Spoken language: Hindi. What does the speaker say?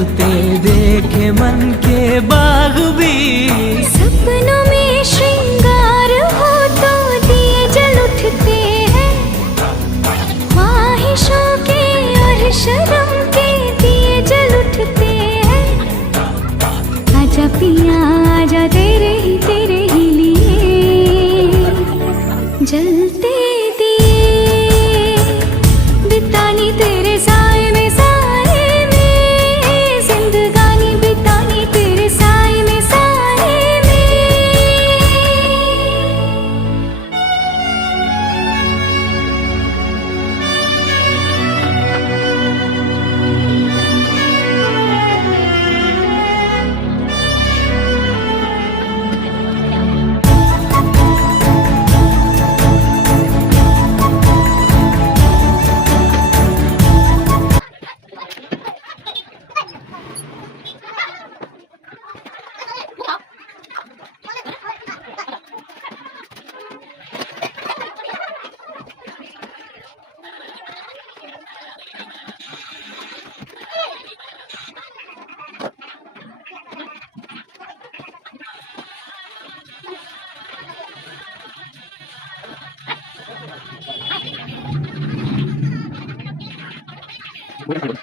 खिलते देखे मन के बाग भी। सपनों में श्रृंगार हो तो दिए जल उठते हैं, ख्वाहिशों के और शर्म के दिए जल उठते हैं। आजा पिया आजा तेरे ही लिए जलते दिए, बितानी तेरे साए में साए में, जिंदगानी बितानी तेरे साए में साए में। Bueno,